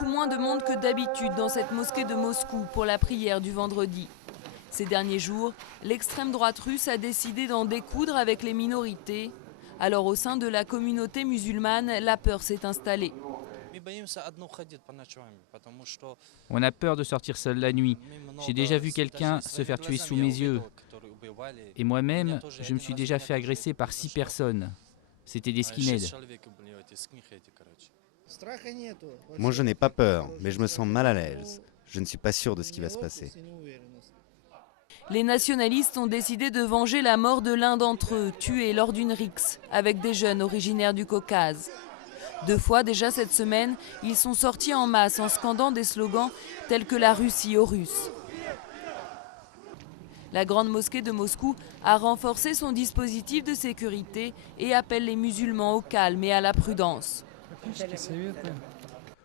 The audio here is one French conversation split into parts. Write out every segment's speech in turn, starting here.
beaucoup moins de monde que d'habitude dans cette mosquée de Moscou pour la prière du vendredi. Ces derniers jours, l'extrême droite russe a décidé d'en découdre avec les minorités. Alors au sein de la communauté musulmane, la peur s'est installée. On a peur de sortir seul la nuit. J'ai déjà vu quelqu'un se faire tuer sous mes yeux. Et moi-même, je me suis déjà fait agresser par 6 personnes. C'était des skinheads. Moi, je n'ai pas peur, mais je me sens mal à l'aise. Je ne suis pas sûr de ce qui va se passer. Les nationalistes ont décidé de venger la mort de l'un d'entre eux, tué lors d'une rixe, avec des jeunes originaires du Caucase. 2 fois déjà cette semaine, ils sont sortis en masse en scandant des slogans tels que la Russie aux Russes. La grande mosquée de Moscou a renforcé son dispositif de sécurité et appelle les musulmans au calme et à la prudence.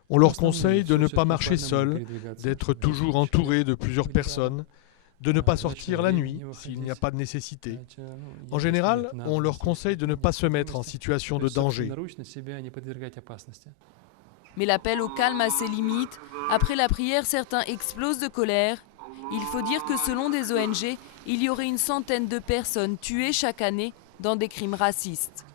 On leur conseille de ne pas marcher seuls, d'être toujours entourés de plusieurs personnes, de ne pas sortir la nuit s'il n'y a pas de nécessité. En général, on leur conseille de ne pas se mettre en situation de danger. Mais l'appel au calme a ses limites. Après la prière, certains explosent de colère. Il faut dire que selon des ONG, il y aurait une centaine de personnes tuées chaque année dans des crimes racistes.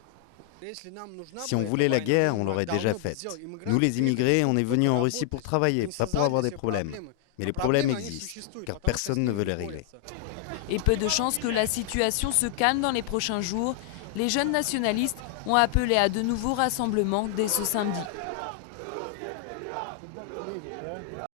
Si on voulait la guerre, on l'aurait déjà faite. Nous, les immigrés, on est venus en Russie pour travailler, pas pour avoir des problèmes. Mais les problèmes existent, car personne ne veut les régler. Et peu de chances que la situation se calme dans les prochains jours. Les jeunes nationalistes ont appelé à de nouveaux rassemblements dès ce samedi.